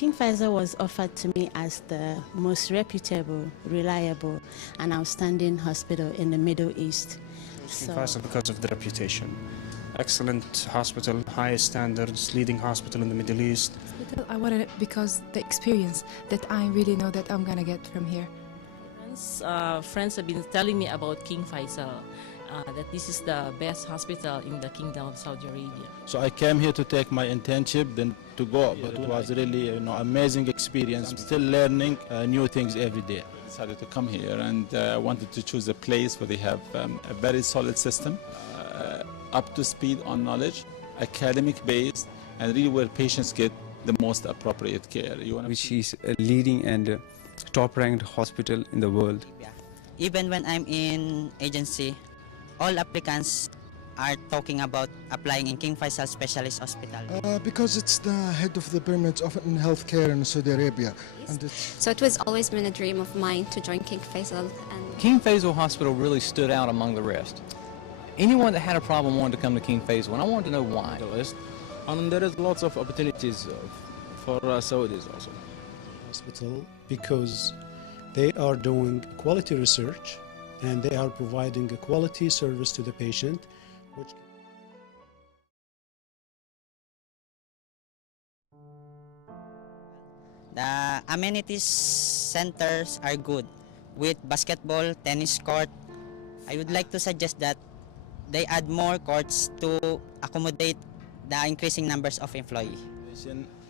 King Faisal was offered to me as the most reputable, reliable, and outstanding hospital in the Middle East. King Faisal because of the reputation. Excellent hospital, highest standards, leading hospital in the Middle East. I wanted it because the experience that I really know that I'm gonna get from here. Friends have been telling me about King Faisal, that this is the best hospital in the Kingdom of Saudi Arabia. So I came here to take my internship, then to go. But it was really amazing experience. I'm still learning new things every day. I decided to come here and wanted to choose a place where they have a very solid system, up to speed on knowledge, academic based, and really where patients get the most appropriate care. Which is a leading and top-ranked hospital in the world. Even when I'm in agency, all applicants are talking about applying in King Faisal Specialist Hospital. Because it's the head of the pyramids in healthcare in Saudi Arabia. So it was always been a dream of mine to join King Faisal. And King Faisal Hospital really stood out among the rest. Anyone that had a problem wanted to come to King Faisal, and I wanted to know why. And there is lots of opportunities for Saudis also. Hospital because they are doing quality research and they are providing a quality service to the patient. The amenities centers are good with basketball, tennis court. I would like to suggest that they add more courts to accommodate the increasing numbers of employees.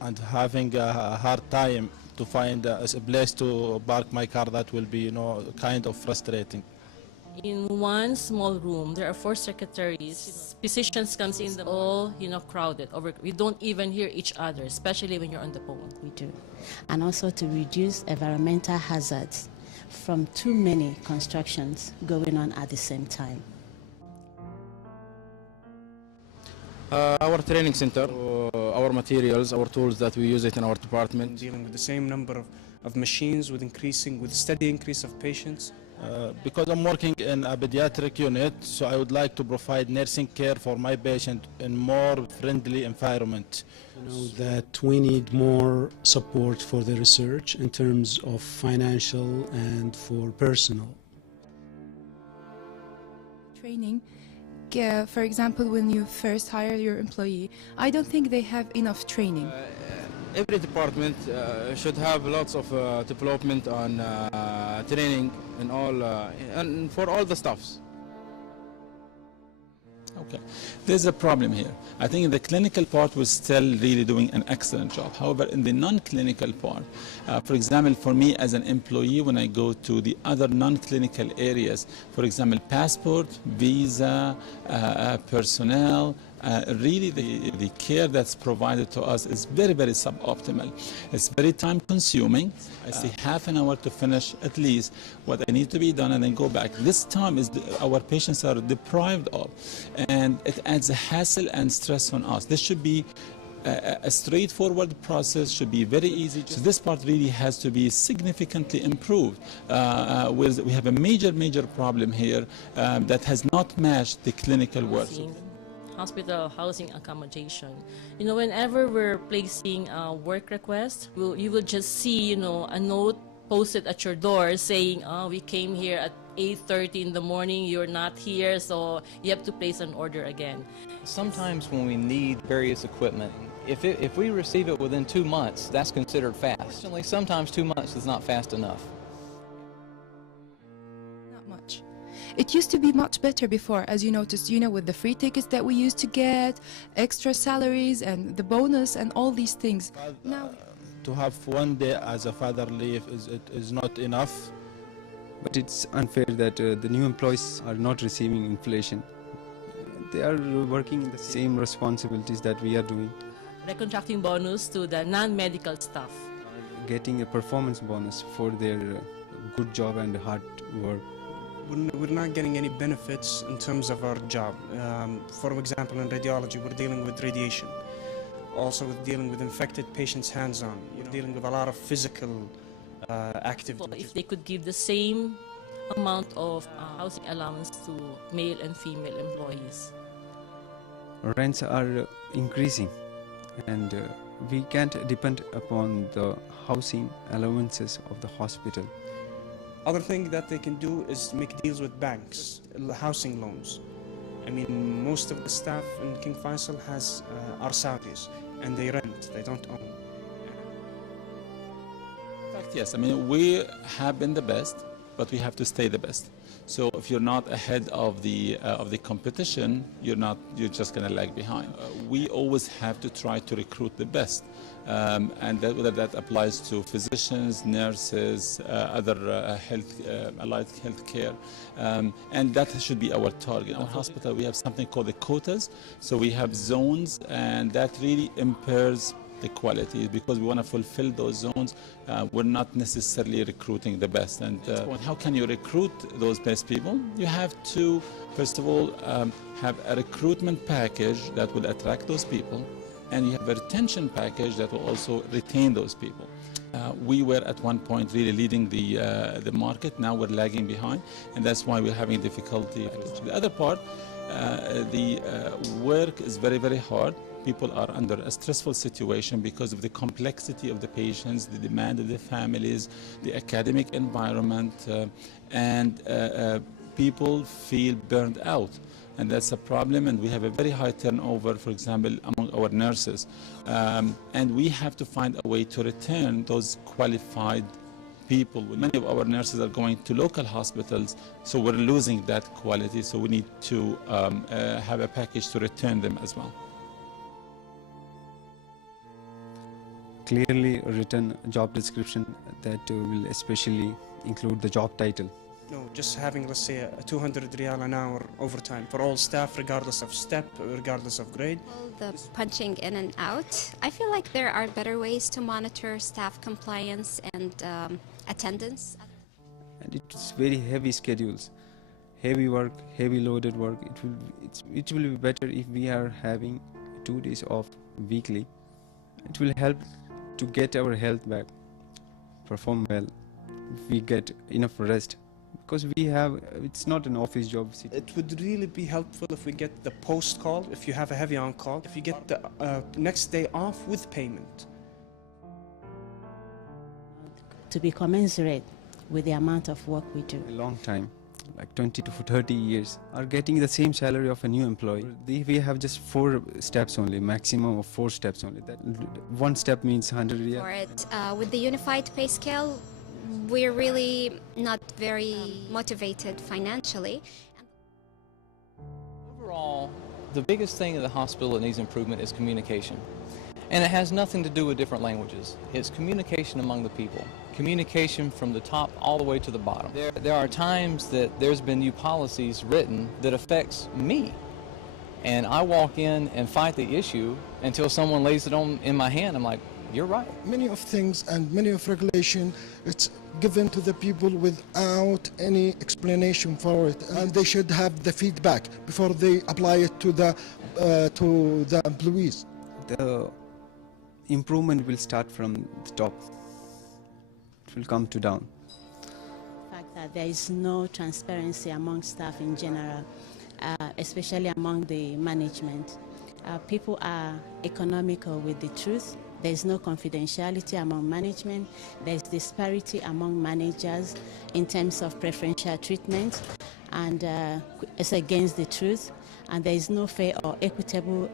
And having a hard time to find a place to park my car, that will be, kind of frustrating. In one small room, there are 4 secretaries. Physicians comes in, all crowded. We don't even hear each other, especially when you're on the phone. We do, and also to reduce environmental hazards from too many constructions going on at the same time. Our training center, our materials, our tools that we use it in our department. Dealing with the same number of machines with steady increase of patients. Because I'm working in a pediatric unit, so I would like to provide nursing care for my patient in more friendly environment. That we need more support for the research in terms of financial and for personal. Training. For example, when you first hire your employee, I don't think they have enough training. Every department should have lots of development on training and all, and for all the staffs. Okay, there's a problem here. I think in the clinical part we're still really doing an excellent job. However, in the non-clinical part, for example, for me as an employee, when I go to the other non-clinical areas, for example, passport, visa, personnel, really the care that's provided to us is very, very suboptimal. It's very time consuming. I see half an hour to finish at least what I need to be done and then go back. This time is our patients are deprived of, and it adds a hassle and stress on us. This should be a straightforward process, should be very easy. So this part really has to be significantly improved. We have a major problem here that has not matched the clinical work. Hospital housing accommodation. Whenever we're placing a work request, you will just see, a note posted at your door saying, we came here at 8:30 in the morning, you're not here, so you have to place an order again. Sometimes when we need various equipment, if we receive it within 2 months, that's considered fast. Sometimes 2 months is not fast enough. It used to be much better before, as you noticed, with the free tickets that we used to get, extra salaries and the bonus and all these things. Now, to have 1 day as a father leave is not enough. But it's unfair that the new employees are not receiving inflation. They are working in the same responsibilities that we are doing. Recontracting bonus to the non-medical staff. Getting a performance bonus for their good job and hard work. We're not getting any benefits in terms of our job. For example, in radiology, we're dealing with radiation. Also, we're dealing with infected patients hands-on. We're dealing with a lot of physical activity. If they could give the same amount of housing allowance to male and female employees. Rents are increasing, and we can't depend upon the housing allowances of the hospital. Other thing that they can do is make deals with banks, housing loans. I mean, most of the staff in King Faisal are Saudis, and they rent, they don't own. In fact, yes, I mean, we have been the best, but we have to stay the best. So if you're not ahead of the competition, you're just going to lag behind. We always have to try to recruit the best, and whether that applies to physicians, nurses, other allied health care, and that should be our target. In our hospital, we have something called the quotas. So we have zones, and that really impairs the quality because we want to fulfill those zones. We're not necessarily recruiting the best. And how can you recruit those best people? You have to, first of all, have a recruitment package that will attract those people, and you have a retention package that will also retain those people. We were at one point really leading the market. Now we're lagging behind, and that's why we're having difficulty. The other part, the work is very, very hard. People are under a stressful situation because of the complexity of the patients, the demand of the families, the academic environment, and people feel burned out. And that's a problem, and we have a very high turnover, for example, among our nurses. And we have to find a way to return those qualified people. Many of our nurses are going to local hospitals, so we're losing that quality, so we need to have a package to return them as well. Clearly written job description that will especially include the job title. No, just having, let's say, a 200 riyal an hour overtime for all staff, regardless of step, regardless of grade. The punching in and out. I feel like there are better ways to monitor staff compliance and attendance. And it's very heavy schedules, heavy work, heavy loaded work. It will be better if we are having 2 days off weekly. It will help to get our health back, perform well, if we get enough rest. Because it's not an office job. It would really be helpful if we get the post call, if you have a heavy on call, if you get the next day off with payment. To be commensurate with the amount of work we do. A long time, like 20 to 30 years, are getting the same salary of a new employee. We have just 4 steps only, maximum of 4 steps only. That 1 step means 100 riyal. For it, with the unified pay scale, we're really not very motivated financially. Overall, the biggest thing in the hospital that needs improvement is communication. And it has nothing to do with different languages. It's communication among the people. Communication from the top all the way to the bottom. There are times that there's been new policies written that affects me. And I walk in and fight the issue until someone lays it in my hand. I'm like, you're right. Many of things and many of regulation, it's given to the people without any explanation for it, and they should have the feedback before they apply it to the employees. The improvement will start from the top. It will come to down. The fact that there is no transparency among staff in general, especially among the management. People are economical with the truth. There is no confidentiality among management. There is disparity among managers in terms of preferential treatment, and it's against the truth. And there is no fair or equitable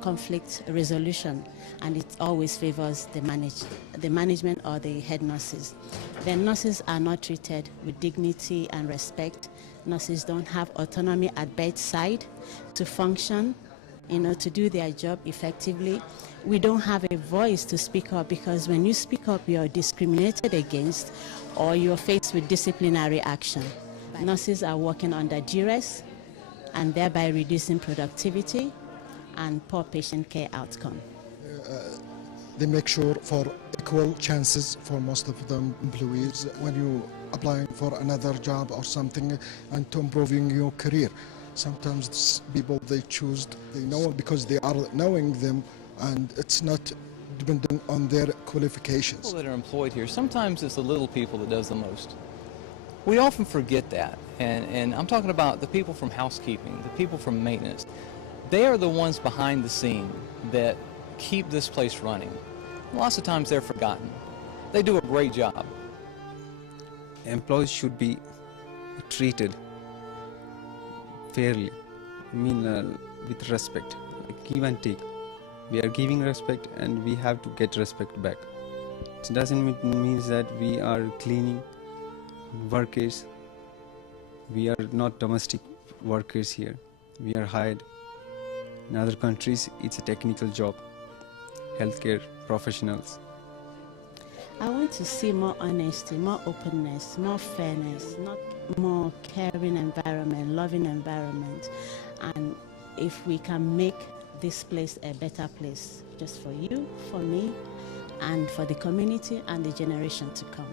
conflict resolution, and it always favors the management or the head nurses. The nurses are not treated with dignity and respect. Nurses don't have autonomy at bedside to function, to do their job effectively. We don't have a voice to speak up, because when you speak up, you're discriminated against or you're faced with disciplinary action. Nurses are working under duress and thereby reducing productivity and poor patient care outcome. They make sure for equal chances for most of the employees when you applying for another job or something and to improving your career. Sometimes people they know because they are knowing them, and it's not dependent on their qualifications. People that are employed here, sometimes it's the little people that does the most. We often forget that, and I'm talking about the people from housekeeping, the people from maintenance. They are the ones behind the scene that keep this place running. Lots of times they're forgotten. They do a great job. Employees should be treated fairly, with respect, give and take. We are giving respect and we have to get respect back. It doesn't mean that we are cleaning workers. We are not domestic workers here. We are hired. In other countries, it's a technical job. Healthcare professionals. I want to see more honesty, more openness, more fairness, not more caring environment, loving environment. And if we can make this place a better place, just for you, for me, and for the community and the generation to come.